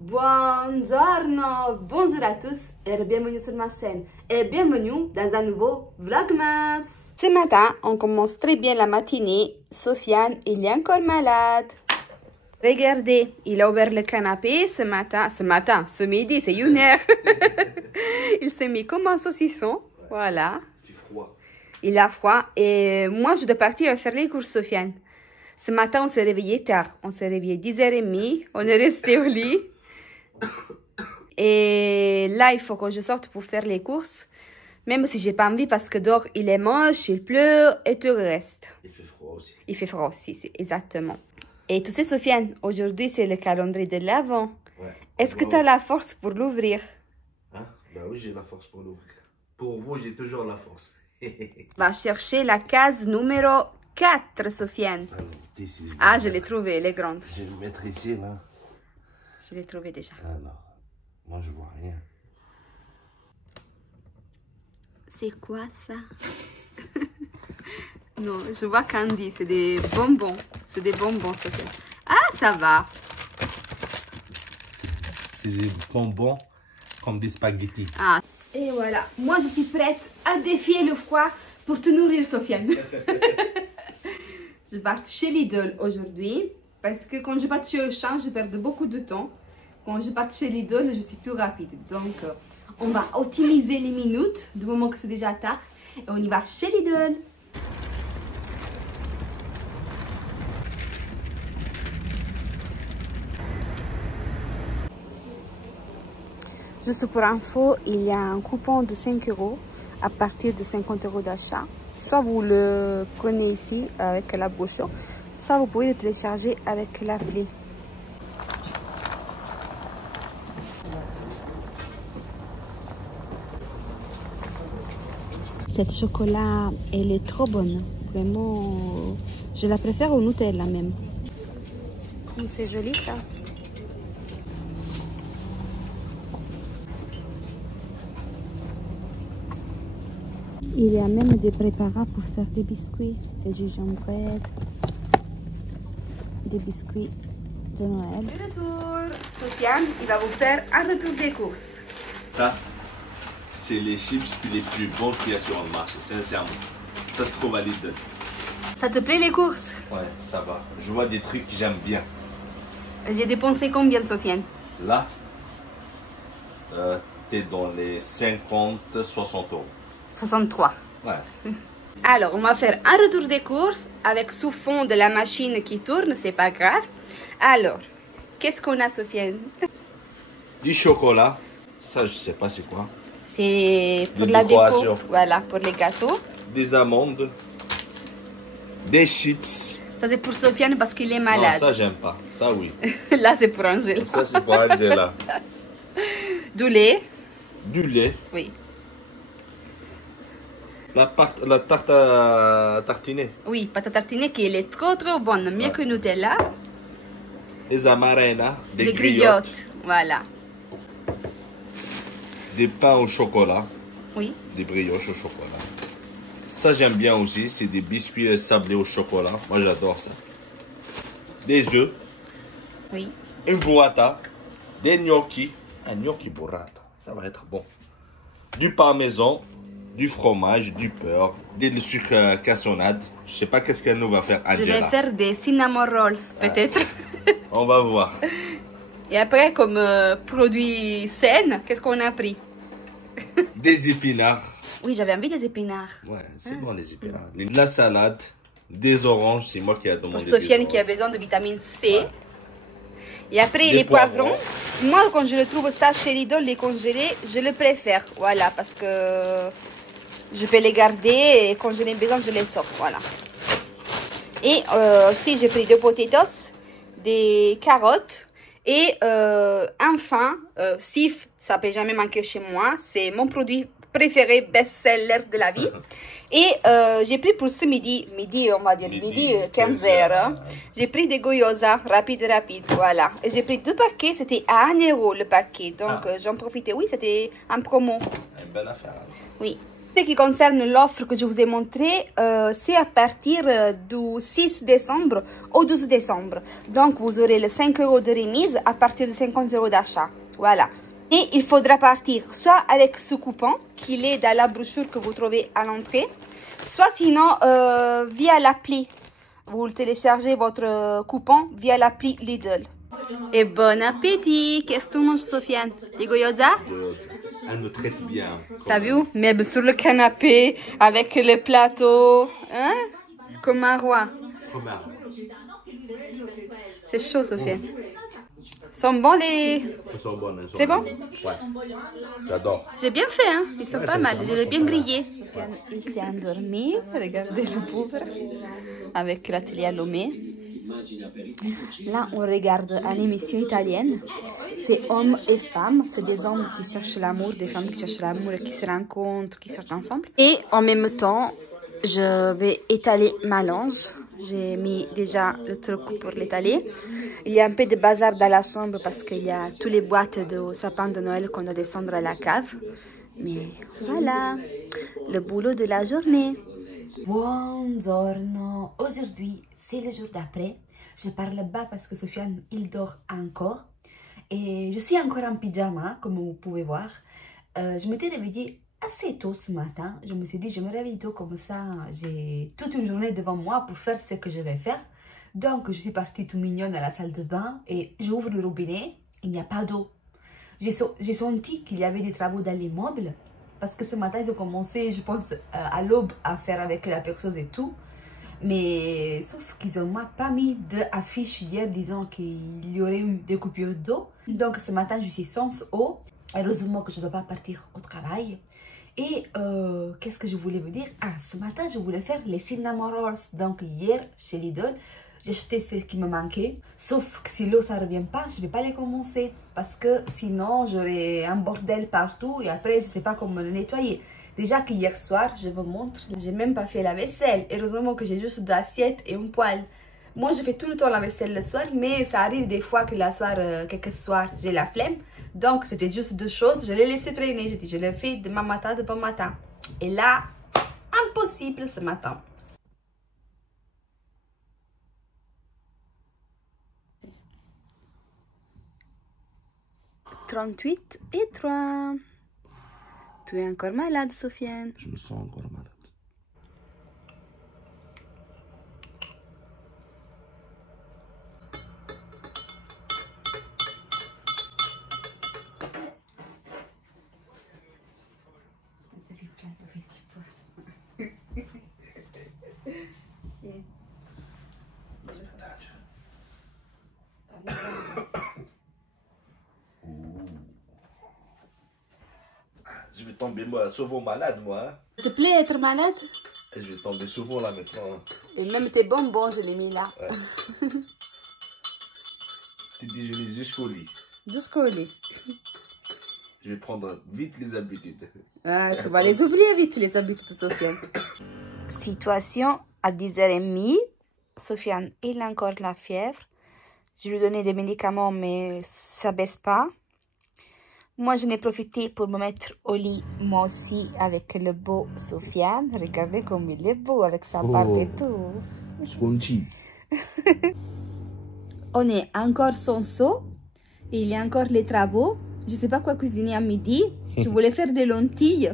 Buongiorno, bonjour à tous et bienvenue sur ma chaîne et bienvenue dans un nouveau Vlogmas. Ce matin, on commence très bien la matinée. Sofiane, il est encore malade. Regardez, il a ouvert le canapé ce midi, c'est 1h. Il s'est mis comme un saucisson, voilà. Il fait froid. Il a froid et moi je dois partir faire les courses, Sofiane. Ce matin, on s'est réveillé tard. On s'est réveillé 10h30. On est resté au lit. Et là, il faut que je sorte pour faire les courses. Même si j'ai pas envie parce que dehors, il est moche, il pleut et tout le reste. Il fait froid aussi. Il fait froid aussi, c'est exactement. Et tu sais, Sofiane, aujourd'hui, c'est le calendrier de l'Avent. Ouais. Est-ce que tu as la force pour l'ouvrir? Hein? Ben oui, j'ai la force pour l'ouvrir. Pour vous, j'ai toujours la force. Va chercher la case numéro 4, Sofiane. Ah, je l'ai trouvée, elle est grande. Je vais le mettre ici, là. Je l'ai trouvée déjà. Alors, moi, je vois rien. C'est quoi ça? Non, je vois Candy, c'est des bonbons. C'est des bonbons, Sofiane. Ah, ça va. C'est des bonbons comme des spaghettis. Ah. Et voilà, moi je suis prête à défier le froid pour te nourrir, Sofiane. Je vais chez Lidl aujourd'hui parce que quand je vais chez Auchan, je perds beaucoup de temps. Quand je vais chez Lidl, je suis plus rapide. Donc, on va optimiser les minutes du moment que c'est déjà tard. Et on y va chez Lidl. Juste pour info, il y a un coupon de 5 € à partir de 50 € d'achat. Soit vous le prenez ici avec la bouche, soit vous pouvez le télécharger avec l'appli. Cette chocolat, elle est trop bonne. Vraiment, je la préfère au Nutella même. C'est joli ça. Il y a même des préparats pour faire des biscuits, des gingembre, des biscuits de Noël. De retour, Sofiane, il va vous faire un retour des courses. Ça, c'est les chips les plus bons qu'il y a sur le marché, sincèrement. Ça se trouve à Lidl. Ça te plaît les courses? Ouais, ça va. Je vois des trucs que j'aime bien. J'ai dépensé combien, Sofiane? Là, t'es dans les 50-60 €. 63. Ouais. Alors, on va faire un retour des courses avec sous fond de la machine qui tourne, c'est pas grave. Alors, qu'est-ce qu'on a, Sofiane? Du chocolat. Ça, je sais pas c'est quoi. C'est pour Des la déco. décorations. Voilà, pour les gâteaux. Des amandes. Des chips. Ça, c'est pour Sofiane parce qu'il est Non, malade. ça, j'aime pas. Ça, oui. Là, c'est pour Angela. Ça, c'est pour Angela. Du lait. Du lait. Oui. La tarte à tartiner. Oui, pâte à tartiner qui est trop bonne, mieux que Nutella. Les amarena. Des Les griottes. griottes. Voilà. Des pains au chocolat. Oui. Des brioches au chocolat. Ça, j'aime bien aussi. C'est des biscuits sablés au chocolat. Moi, j'adore ça. Des œufs. Oui. Une burrata. Des gnocchi. Un gnocchi burrata. Ça va être bon. Du parmesan. Du fromage, du beurre, des sucres cassonade. Je sais pas qu'est-ce qu'elle nous va faire, Angela. Je vais faire des cinnamon rolls, peut-être. On va voir. Et après, comme produit sain, qu'est-ce qu'on a pris? Des épinards. Oui, j'avais envie des épinards. Ouais, c'est bon les épinards. De la salade, des oranges, c'est moi qui ai demandé. Pour Sofiane qui a besoin de vitamine C. Ouais. Et après, les poivrons. Moi, quand je le trouve ça chez Lidl, les congelés, je le préfère. Voilà, parce que je peux les garder et quand je les ai besoin, je les sors. Voilà. Et aussi, j'ai pris des potatoes, des carottes et enfin, Cif, ça ne peut jamais manquer chez moi. C'est mon produit préféré, best-seller de la vie. Et j'ai pris pour ce midi, on va dire midi 15h, j'ai pris des gyoza, rapide, voilà. Et j'ai pris 2 paquets, c'était à 1 € le paquet, donc j'en profitais. Oui, c'était en promo. Une belle affaire. Oui. ce qui concerne l'offre que je vous ai montrée, c'est à partir du 6 décembre au 12 décembre. Donc, vous aurez les 5 € de remise à partir de 50 € d'achat. Voilà. Et il faudra partir soit avec ce coupon, qui est dans la brochure que vous trouvez à l'entrée, soit sinon via l'appli. Vous téléchargez votre coupon via l'appli Lidl. Et bon appétit! Qu'est-ce que tu manges, Sofiane? Les gyoza? Elle me traite bien. T'as vu? Même sur le canapé, avec le plateau. Hein? Comme un roi. Comment? C'est chaud, Sofiane. Sont bons les... Elles sont bonnes. C'est bon? Ouais. J'adore. J'ai bien fait, hein? Ils sont Ouais, pas ça, mal. ça Je l'ai marche bien pas mal. grillé. Sofiane, il s'est endormi. Regardez le pauvre. Avec l'atelier à Lomé. Là, on regarde une émission italienne. C'est hommes et femmes. C'est des hommes qui cherchent l'amour, des femmes qui cherchent l'amour et qui se rencontrent, qui sortent ensemble. Et en même temps, je vais étaler ma linge. J'ai mis déjà le truc pour l'étaler. Il y a un peu de bazar dans la chambre parce qu'il y a toutes les boîtes de sapin de Noël qu'on doit descendre à la cave. Mais voilà, le boulot de la journée. Buongiorno. Aujourd'hui, c'est le jour d'après. Je parle bas parce que Sofiane, il dort encore. Et je suis encore en pyjama, comme vous pouvez voir. Je m'étais réveillée assez tôt ce matin. Je me suis dit, je me réveille tôt comme ça. J'ai toute une journée devant moi pour faire ce que je vais faire. Donc, je suis partie tout mignonne à la salle de bain et j'ouvre le robinet. Il n'y a pas d'eau. J'ai senti qu'il y avait des travaux dans les meubles. Parce que ce matin, ils ont commencé, je pense, à l'aube à faire avec la perceuse et tout. Mais sauf qu'ils n'ont pas mis d'affiche hier disant qu'il y aurait eu des coupures d'eau. Donc ce matin, je suis sans eau. Heureusement que je ne dois pas partir au travail. Et qu'est-ce que je voulais vous dire? Ah, ce matin, je voulais faire les cinnamon rolls. Donc hier, chez Lidl, j'ai acheté ce qui me manquait. Sauf que si l'eau, ça ne revient pas, je ne vais pas les commencer. Parce que sinon, j'aurai un bordel partout. Et après, je ne sais pas comment le nettoyer. Déjà qu'hier soir, je vous montre, j'ai même pas fait la vaisselle. Heureusement que j'ai juste de l'assiette et un poêle. Moi, je fais tout le temps la vaisselle le soir, mais ça arrive des fois que le soir, quelques soirs, j'ai la flemme. Donc, c'était juste deux choses. Je l'ai laissé traîner. Je dis, je le fais demain matin, demain matin. Et là, impossible ce matin. « 38 et 3. Tu es encore malade, Sofiane. Je me sens encore malade. Je vais tomber souvent malade, moi. Hein. Te plaît être malade? Et je vais tomber souvent là maintenant. Et même tes bonbons, je les mis là. Ouais. Tu déjeunes jusqu'au lit. Jusqu'au lit. Je vais prendre vite les habitudes. Ah, tu vas les oublier vite, les habitudes de Sofiane. Situation à 10h30. Sofiane, il a encore la fièvre. Je lui ai donné des médicaments, mais ça baisse pas. Moi, je n'ai profité pour me mettre au lit, moi aussi, avec le beau Sofiane. Regardez comme il est beau avec sa barbe et tout. Sconti. On est encore sans seau. Et il y a encore les travaux. Je ne sais pas quoi cuisiner à midi. Je voulais faire des lentilles.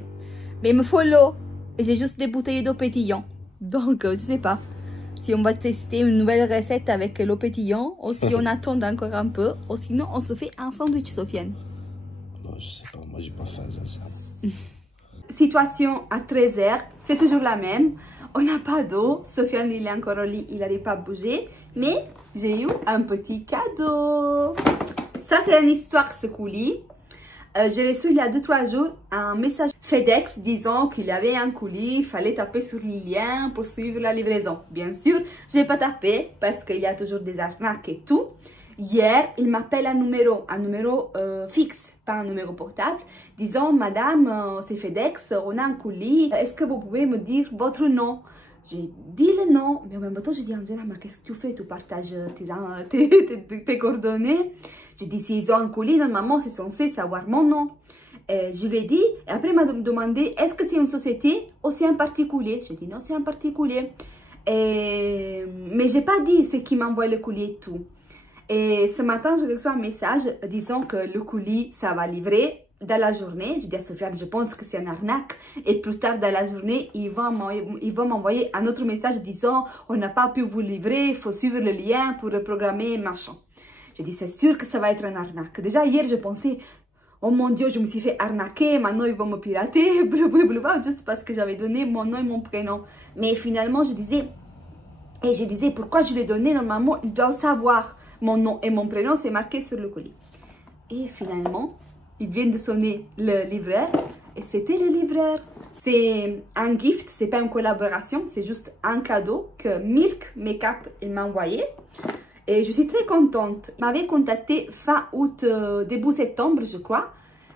Mais il me faut l'eau. Et j'ai juste des bouteilles d'eau pétillant. Donc, je ne sais pas. Si on va tester une nouvelle recette avec l'eau pétillant. Ou si on attend encore un peu. Ou sinon, on se fait un sandwich, Sofiane. Non, je sais pas. Moi, j'ai pas faim à ça. Situation à 13h. C'est toujours la même. On n'a pas d'eau. Sofiane, il est encore au lit. Il n'arrive pas à bouger. Mais j'ai eu un petit cadeau. Ça, c'est une histoire, ce colis. J'ai reçu il y a 2-3 jours un message FedEx disant qu'il y avait un colis. Il fallait taper sur le lien pour suivre la livraison. Bien sûr, je n'ai pas tapé parce qu'il y a toujours des arnaques et tout. Hier, il m'appelle un numéro fixe, pas un numéro portable, disant, Madame, c'est FedEx, on a un colis. Est-ce que vous pouvez me dire votre nom? J'ai dit le nom, mais en même temps, j'ai dit, Angela, mais qu'est-ce que tu fais? Tu partages tes coordonnées. J'ai dit, s'ils ont un colis, normalement, c'est censé savoir mon nom. Et je lui ai dit, et après il m'a demandé, est-ce que c'est une société ou c'est un particulier? J'ai dit non, c'est un particulier. Mais j'ai pas dit c'est qui m'envoie le colis et tout. Et ce matin, je reçois un message disant que le colis, ça va livrer dans la journée. Je dis à Sofiane, je pense que c'est une arnaque. Et plus tard dans la journée, ils vont m'envoyer un autre message disant, on n'a pas pu vous livrer, il faut suivre le lien pour reprogrammer, machin. J'ai dit, c'est sûr que ça va être une arnaque. Déjà, hier, je pensais, oh mon Dieu, je me suis fait arnaquer, maintenant ils vont me pirater, blablabla, juste parce que j'avais donné mon nom et mon prénom. Mais finalement, je disais, pourquoi je l'ai donné? Normalement, ils doivent savoir mon nom et mon prénom, c'est marqué sur le colis. Et finalement, ils viennent de sonner le livreur, et c'était le livreur. C'est un gift, c'est pas une collaboration, c'est juste un cadeau que Milk Makeup m'a envoyé. Et je suis très contente. Il m'avait contacté fin août, début septembre, je crois,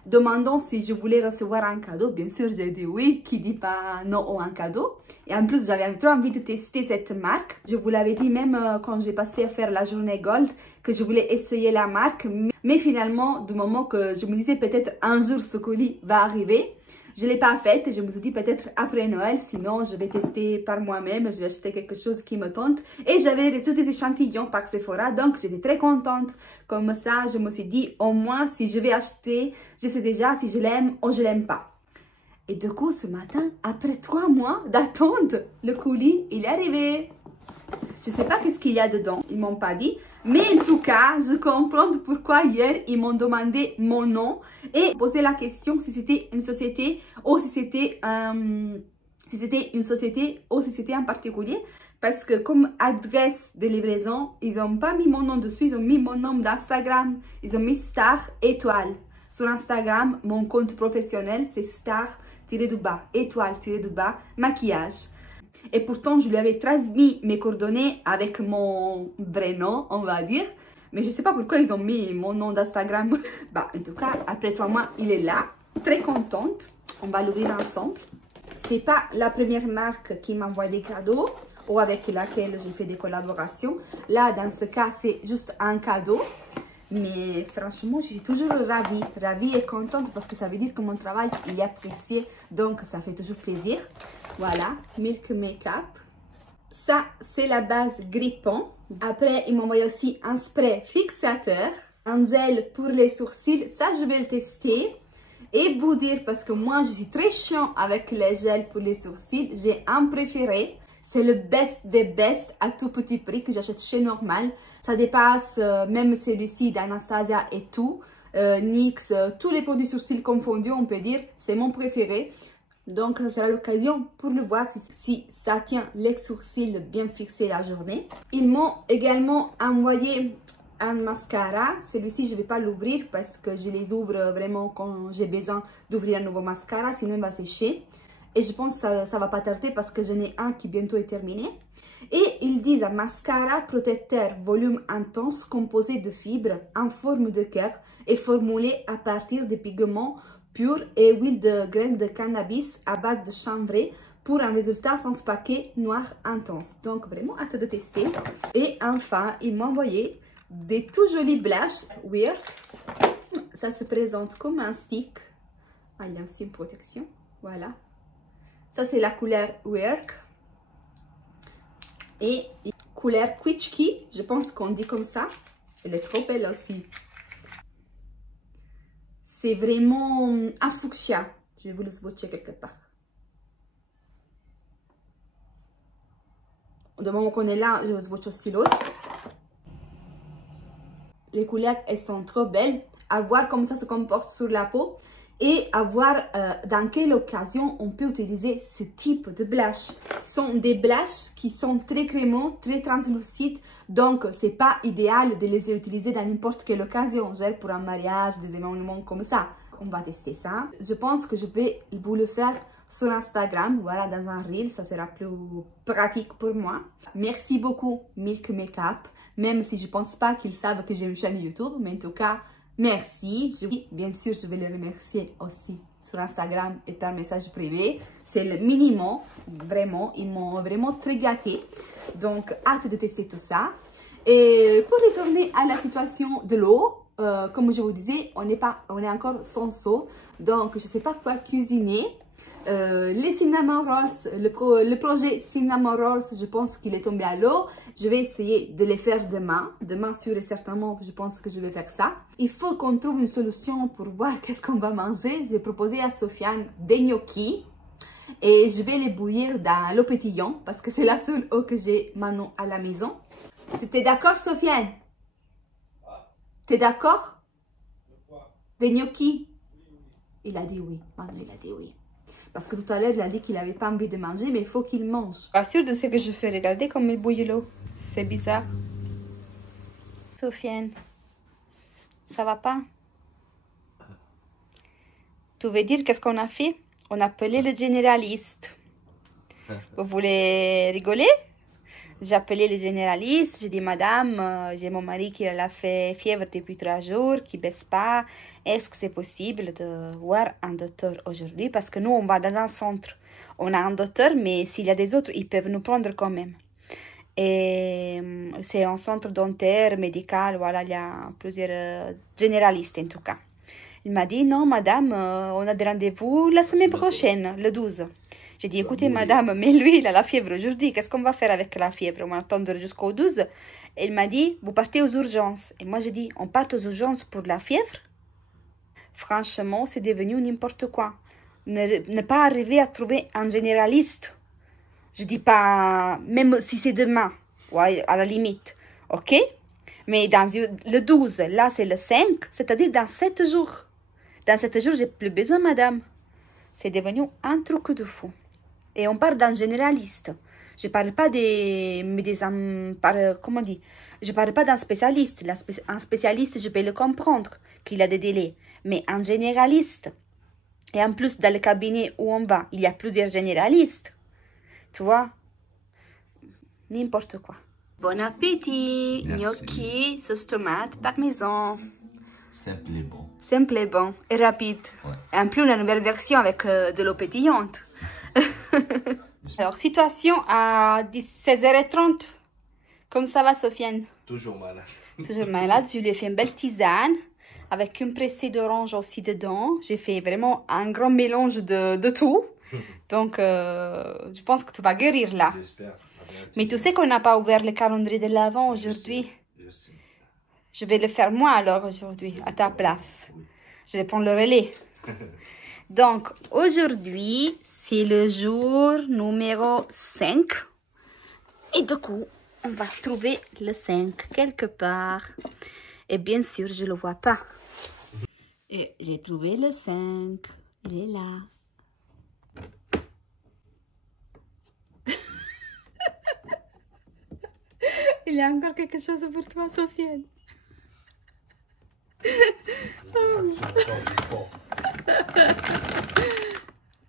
demandant si je voulais recevoir un cadeau. Bien sûr, j'ai dit oui, qui dit pas non ou un cadeau. Et en plus, j'avais trop envie de tester cette marque. Je vous l'avais dit même quand j'ai passé à faire la journée Gold, que je voulais essayer la marque. Mais finalement, du moment que je me disais peut-être un jour ce colis va arriver, je ne l'ai pas faite et je me suis dit peut-être après Noël, sinon je vais tester par moi-même, je vais acheter quelque chose qui me tente. Et j'avais reçu des échantillons par Sephora, donc j'étais très contente. Comme ça, je me suis dit au moins si je vais acheter, je sais déjà si je l'aime ou je l'aime pas. Et du coup, ce matin, après 3 mois d'attente, le colis, il est arrivé. Je ne sais pas qu'est-ce qu'il y a dedans, ils ne m'ont pas dit. Mais en tout cas, je comprends pourquoi hier, ils m'ont demandé mon nom et posé la question si c'était une société ou si c'était une société ou si c'était un particulier. Parce que comme adresse de livraison, ils n'ont pas mis mon nom dessus, ils ont mis mon nom d'Instagram. Ils ont mis Star Étoile. Sur Instagram, mon compte professionnel, c'est Star-du-bas, Étoile-du-bas, maquillage. Et pourtant, je lui avais transmis mes coordonnées avec mon vrai nom, on va dire. Mais je ne sais pas pourquoi ils ont mis mon nom d'Instagram. Bah, en tout cas, après 3 mois, il est là. Très contente. On va l'ouvrir ensemble. C'est pas la première marque qui m'envoie des cadeaux ou avec laquelle j'ai fait des collaborations. Là, dans ce cas, c'est juste un cadeau. Mais franchement, je suis toujours ravie et contente parce que ça veut dire que mon travail, il est apprécié. Donc, ça fait toujours plaisir. Voilà, Milk Makeup. Ça, c'est la base grippant. Après, ils m'ont envoyé aussi un spray fixateur, un gel pour les sourcils. Ça, je vais le tester et vous dire parce que moi, je suis très chiant avec les gels pour les sourcils. J'ai un préféré. C'est le best des best à tout petit prix que j'achète chez Normal. Ça dépasse même celui-ci d'Anastasia et tout. NYX, tous les produits sourcils confondus, on peut dire. C'est mon préféré. Donc, ça sera l'occasion pour le voir si ça tient les sourcils bien fixés la journée. Ils m'ont également envoyé un mascara. Celui-ci, je ne vais pas l'ouvrir parce que je les ouvre vraiment quand j'ai besoin d'ouvrir un nouveau mascara. Sinon, il va sécher. Et je pense que ça ne va pas tarder parce que j'en ai un qui bientôt est terminé. Et ils disent un mascara protecteur volume intense composé de fibres en forme de cœur et formulé à partir de pigments purs et huile de graines de cannabis à base de chanvre pour un résultat sans paquet noir intense. Donc vraiment hâte de tester. Et enfin, ils m'ont envoyé des tout jolis blushs Wear. Ça se présente comme un stick. Ah, il y a aussi une protection. Voilà. Ça, c'est la couleur Work. Et couleur Quitchki, je pense qu'on dit comme ça. Elle est trop belle aussi. C'est vraiment un fuchsia. Je vais vous le swatcher quelque part. De moment qu'on est là, je vous swatch aussi l'autre. Les couleurs, elles sont trop belles. À voir comment ça se comporte sur la peau. Et à voir dans quelle occasion on peut utiliser ce type de blush. Ce sont des blushs qui sont très crémeux, très translucides. Donc, ce n'est pas idéal de les utiliser dans n'importe quelle occasion. Genre pour un mariage, des événements comme ça. On va tester ça. Je pense que je vais vous le faire sur Instagram. Voilà, dans un reel. Ça sera plus pratique pour moi. Merci beaucoup, Milk Makeup. Même si je ne pense pas qu'ils savent que j'ai une chaîne YouTube. Mais en tout cas, merci. Bien sûr, je vais les remercier aussi sur Instagram et par message privé. C'est le minimum. Vraiment, ils m'ont vraiment très gâté. Donc, hâte de tester tout ça. Et pour retourner à la situation de l'eau, comme je vous disais, on est encore sans seau. Donc, je ne sais pas quoi cuisiner. Les cinnamon rolls, le projet cinnamon rolls, je pense qu'il est tombé à l'eau. Je vais essayer de les faire demain. Demain, sûr et certainement, je pense que je vais faire ça. Il faut qu'on trouve une solution pour voir qu'est-ce qu'on va manger. J'ai proposé à Sofiane des gnocchis. Et je vais les bouillir dans l'eau pétillante parce que c'est la seule eau que j'ai maintenant à la maison. T'es d'accord, Sofiane? T'es d'accord? Des gnocchis? Il a dit oui. Maintenant, il a dit oui. Parce que tout à l'heure, il a dit qu'il n'avait pas envie de manger, mais il faut qu'il mange. Pas sûr de ce que je fais. Regardez comme il bouille l'eau. C'est bizarre. Sofiane, ça va pas? Tu veux dire qu'est-ce qu'on a fait? On a appelé le généraliste. Vous voulez rigoler? J'ai appelé le généraliste. J'ai dit, madame, j'ai mon mari qui a fait fièvre depuis 3 jours, qui ne baisse pas. Est-ce que c'est possible de voir un docteur aujourd'hui? Parce que nous, on va dans un centre. On a un docteur, mais s'il y a des autres, ils peuvent nous prendre quand même. Et c'est un centre dentaire, médical. Voilà, il y a plusieurs généralistes en tout cas. Il m'a dit, non, madame, on a des rendez-vous la semaine prochaine, le 12. J'ai dit, écoutez, madame, mais lui, il a la fièvre aujourd'hui. Qu'est-ce qu'on va faire avec la fièvre? On va attendre jusqu'au 12. Et il m'a dit, vous partez aux urgences. Et moi, j'ai dit, on part aux urgences pour la fièvre? Franchement, c'est devenu n'importe quoi. Ne pas arriver à trouver un généraliste. Je dis pas, même si c'est demain, ouais, à la limite, ok? Mais dans le 12, là, c'est le 5, c'est-à-dire dans 7 jours. Dans 7 jours, j'ai plus besoin, madame. C'est devenu un truc de fou. Et on parle d'un généraliste. Je ne parle pas comment on dit? Je parle pas d'un spécialiste. Un spécialiste, je peux le comprendre qu'il a des délais. Mais un généraliste. Et en plus, dans le cabinet où on va, il y a plusieurs généralistes. Tu vois? N'importe quoi. Bon appétit! Merci. Gnocchi, sauce tomate, parmesan. Simple et bon. Simple et bon, et rapide. Ouais. Et en plus, la nouvelle version avec de l'eau pétillante. Alors, situation à 16h30. Comme ça va, Sofiane? Toujours malade. Toujours malade. Je lui ai fait une belle tisane avec une pressée d'orange aussi dedans. J'ai fait vraiment un grand mélange de tout. Donc, je pense que tu vas guérir là. J'espère. Mais tu sais qu'on n'a pas ouvert le calendrier de l'Avent aujourd'hui. Je sais. Je vais le faire moi alors aujourd'hui, à ta place. Oui. Je vais prendre le relais. Donc, aujourd'hui, c'est le jour numéro 5. Et du coup, on va trouver le 5 quelque part. Et bien sûr, je ne le vois pas. Et j'ai trouvé le 5. Il est là. Il y a encore quelque chose pour toi, Sofiane.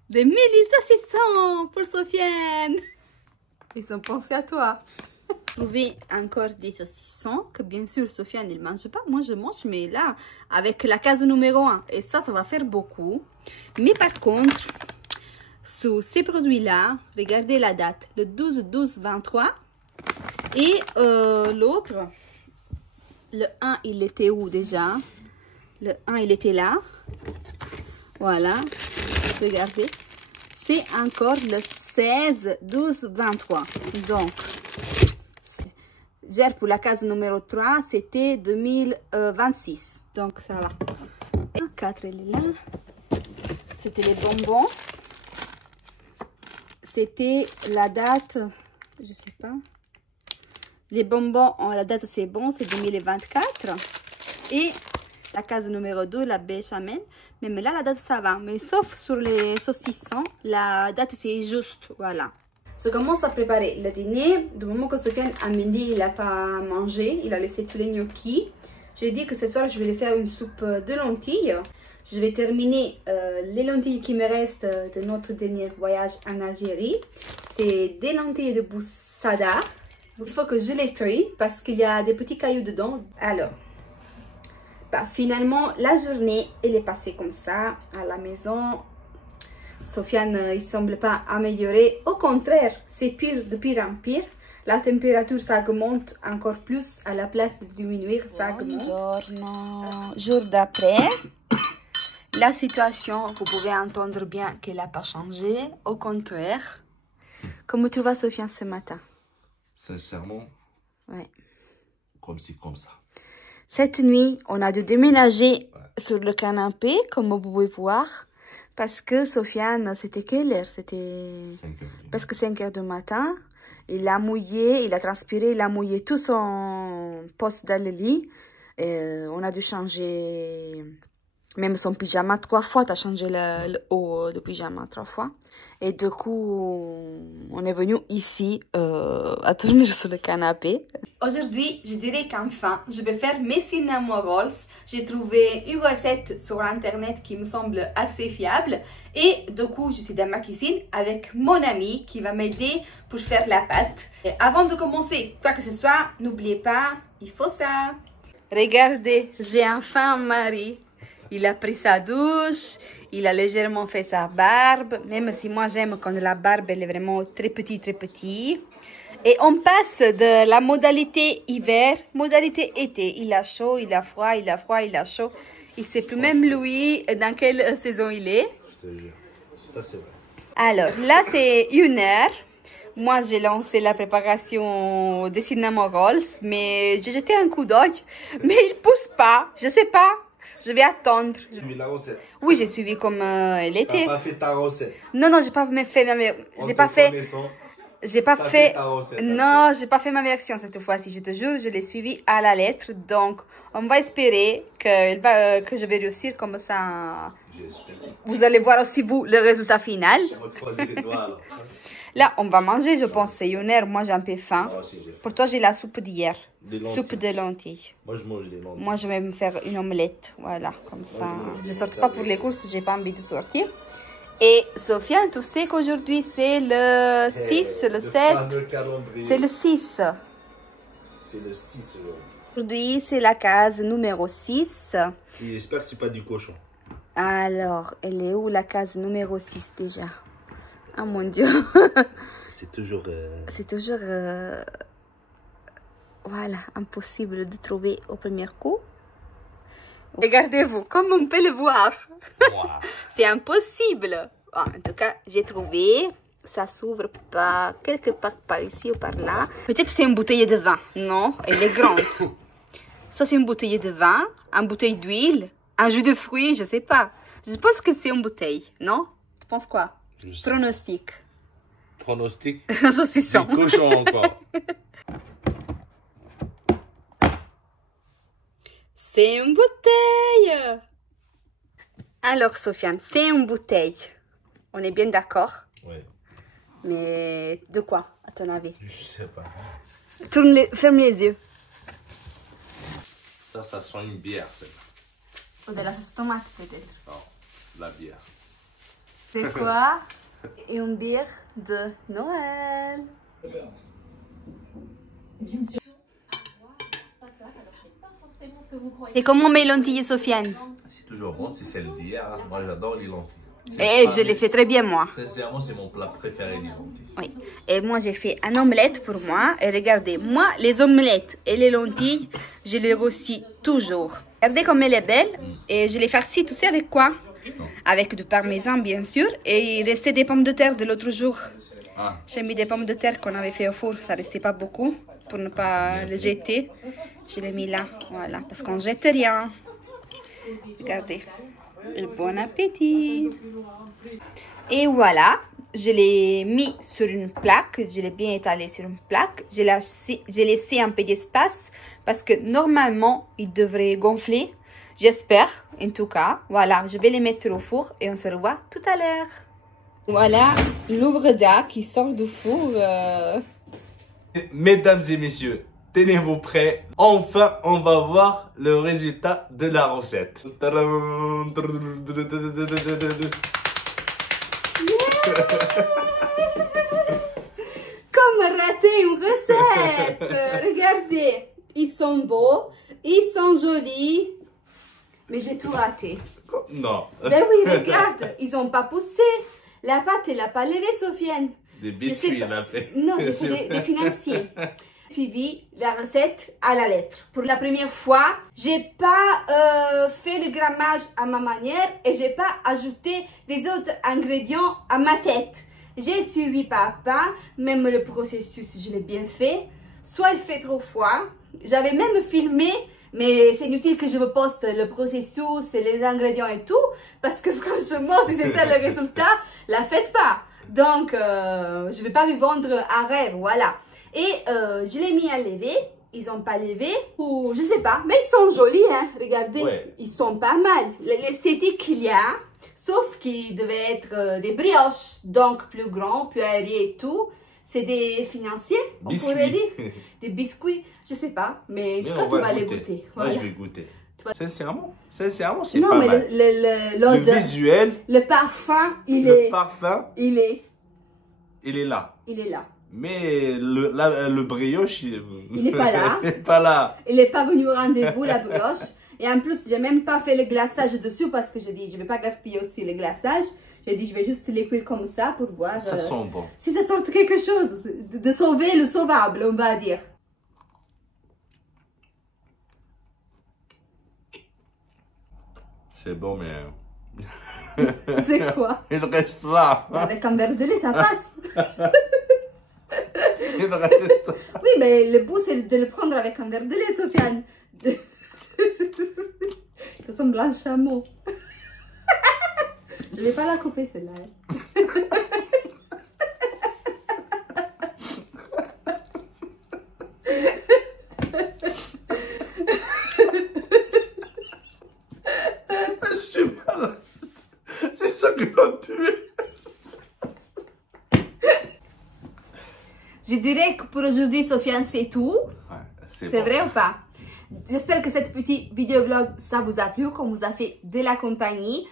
Des mini saucissons pour Sofiane. Ils ont pensé à toi. Trouver encore des saucissons que bien sûr Sofiane il mange pas. Moi je mange, mais là avec la case numéro 1. Et ça va faire beaucoup. Mais par contre, sous ces produits-là, regardez la date. Le 12-12-23. Et l'autre, le 1, il était où déjà? Le 1, il était là. Voilà. Regardez. C'est encore le 16-12-23. Donc, gère pour la case numéro 3, c'était 2026. Donc, ça va. Et 4, il est là. C'était les bonbons. C'était la date, je sais pas. Les bonbons, la date c'est bon, c'est 2024. Et la case numéro 2, la béchamel. Même là, la date ça va. Mais sauf sur les saucissons, la date c'est juste. Voilà. Je commence à préparer le dîner. Du moment que Sofiane à midi, il n'a pas mangé, il a laissé tous les gnocchis. J'ai dit que ce soir, je vais lui faire une soupe de lentilles. Je vais terminer les lentilles qui me restent de notre dernier voyage en Algérie. C'est des lentilles de boussada. Il faut que je les trie parce qu'il y a des petits cailloux dedans. Alors, bah, finalement, la journée, elle est passée comme ça à la maison. Sofiane, il ne semble pas améliorer. Au contraire, c'est pire de pire en pire. la température s'augmente encore plus. À la place de diminuer, ça augmente. Jour d'après. La situation, vous pouvez entendre bien qu'elle n'a pas changé. Au contraire. Comment tu vas, Sofiane, ce matin? Sincèrement, ouais. Comme ci, comme ça. Cette nuit, on a dû déménager sur le canapé, comme vous pouvez voir. Parce que Sofiane, c'était quelle heure? C'était presque 5 heures du matin. Il a mouillé, il a transpiré, il a mouillé tout son poste dans le lit. On a dû changer même son pyjama 3 fois. Tu as changé le haut de pyjama 3 fois. Et du coup, on est venu ici à tourner sur le canapé. Aujourd'hui, je dirais qu'enfin, je vais faire mes cinnamon rolls. J'ai trouvé une recette sur internet qui me semble assez fiable. Et du coup, je suis dans ma cuisine avec mon ami qui va m'aider pour faire la pâte. Et avant de commencer quoi que ce soit, n'oubliez pas, il faut ça. Regardez, j'ai enfin un mari. Il a pris sa douche, il a légèrement fait sa barbe, même si moi j'aime quand la barbe elle est vraiment très petite, très petite. Et on passe de la modalité hiver, modalité été. Il a chaud, il a froid, il a froid, il a chaud. Il ne sait plus même lui dans quelle saison il est. Je te jure, ça c'est vrai. Alors là c'est 1 heure. Moi, j'ai lancé la préparation des cinnamon rolls, mais j'ai jeté un coup d'œil. Mais il ne pousse pas, je ne sais pas. Je vais attendre. Tu as suivi la recette? Oui, j'ai suivi comme elle était. Tu n'as pas fait ta recette? Non, non, j'ai pas fait ma version. J'ai pas fait. Non, j'ai pas fait ma version cette fois-ci. Je te jure, je l'ai suivi à la lettre. Donc, on va espérer que je vais réussir comme ça. Vous allez voir aussi vous le résultat final. On va croiser les doigts alors. Là, on va manger, je pense. C'est 1 heure. Moi, j'ai un peu faim. Pour toi, j'ai la soupe d'hier. Soupe de lentilles. Moi, je mange des lentilles. Moi, je vais me faire une omelette. Voilà, comme ça. Je ne sors pas pour les courses. J'ai pas envie de sortir. Et Sofiane, tu sais qu'aujourd'hui, c'est le 6, le 7. C'est le 6. C'est le 6 aujourd'hui. Aujourd'hui, c'est la case numéro 6. J'espère que c'est pas du cochon. Alors, elle est où la case numéro 6 déjà? Oh mon Dieu. C'est toujours... C'est toujours... Voilà, impossible de trouver au premier coup. Regardez-vous, comme on peut le voir. Wow. C'est impossible. Bon, en tout cas, j'ai trouvé. Ça s'ouvre pas quelque part par ici ou par là. Peut-être c'est une bouteille de vin. Non, elle est grande. Soit c'est une bouteille de vin, une bouteille d'huile, un jus de fruits, je sais pas. Je pense que c'est une bouteille, non? Tu penses quoi? Pronostic. Pronostic? Un saucisson. Du cochon encore. C'est une bouteille. Alors, Sofiane, c'est une bouteille. On est bien d'accord? Oui. Mais de quoi, à ton avis? Je sais pas. Ferme les yeux. Ça sent une bière, c'est. Ou de la sauce tomate, peut-être. Non, la bière. C'est quoi? Une bière de Noël. Bien sûr. Et comment mes lentilles, Sofiane? C'est toujours bon, c'est celle d'hier. Moi, j'adore les lentilles. Et je les fais très bien, moi. Sincèrement, c'est mon plat préféré, les lentilles. Oui. Et moi, j'ai fait un omelette pour moi. Et regardez, moi, les omelettes et les lentilles, je les réussis toujours. Regardez comme elle est belle. Et je l'ai farcie, tu sais, avec quoi? Non. Avec du parmesan, bien sûr. Et il restait des pommes de terre de l'autre jour. Ah. J'ai mis des pommes de terre qu'on avait fait au four. Ça restait pas beaucoup pour ne pas les jeter. Je l'ai mis là, voilà, parce qu'on jette rien. Regardez. Et bon appétit. Et voilà, je l'ai mis sur une plaque. Je l'ai bien étalé sur une plaque. J'ai laissé un peu d'espace parce que normalement, il devrait gonfler. J'espère, en tout cas. Voilà, je vais les mettre au four et on se revoit tout à l'heure. Voilà, l'ouvre-da qui sort du four. Mesdames et messieurs, tenez-vous prêts. Enfin, on va voir le résultat de la recette. Comme rater une recette. Regardez, ils sont beaux, ils sont jolis. Mais j'ai tout raté. Non. Ben oui, regarde, ils n'ont pas poussé. La pâte, elle n'a pas levé, Sofiane. Des biscuits, elle a fait. Non, j'ai fait des financiers. Suivi la recette à la lettre. Pour la première fois, j'ai pas fait le grammage à ma manière et j'ai pas ajouté des autres ingrédients à ma tête. J'ai suivi pas à pas, même le processus, je l'ai bien fait. Soit il fait trop froid, j'avais même filmé, mais c'est inutile que je vous poste le processus, les ingrédients et tout, parce que franchement, si c'est ça le résultat, la faites pas. Donc, je vais pas vous vendre un rêve, voilà. Et je l'ai mis à lever, ils n'ont pas levé, ou je sais pas, mais ils sont jolis, hein, regardez, ouais. Ils sont pas mal. L'esthétique qu'il y a, sauf qu'ils devaient être des brioches, donc plus grands, plus aérés et tout. C'est des financiers, on pourrait dire, des biscuits, je sais pas, mais en tout cas, tu vas les goûter. Voilà. Moi, je vais goûter. Sincèrement, c'est pas mal. Non, mais le visuel, le parfum, il est là. Il est là. Mais le brioche, il n'est pas là. Il n'est pas là. Il n'est pas venu au rendez-vous, la brioche. Et en plus, j'ai même pas fait le glaçage dessus parce que j'ai dit, je vais pas gaspiller aussi le glaçage. J'ai dit, je vais juste les cuire comme ça pour voir ça sent bon. Si ça sort quelque chose, de sauver le sauvable, on va dire. C'est bon, mais... C'est quoi? Il reste là. Avec un verre de lait, ça passe. Il reste. Oui, mais le bout, c'est de le prendre avec un verre de lait, Sofiane. Ça ressemble à un chameau. Je vais pas la couper, celle-là. Je suis malade. C'est ça qui va me tuer. Je dirais que pour aujourd'hui, Sofiane, c'est tout. Ouais, c'est bon. Vrai ou pas? J'espère que cette petite vidéo vlog, ça vous a plu, qu'on vous a fait de la compagnie.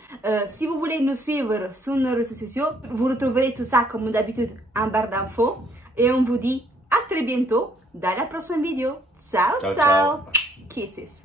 Si vous voulez nous suivre sur nos réseaux sociaux, vous retrouverez tout ça comme d'habitude en barre d'infos. Et on vous dit à très bientôt dans la prochaine vidéo. Ciao, ciao. Kisses.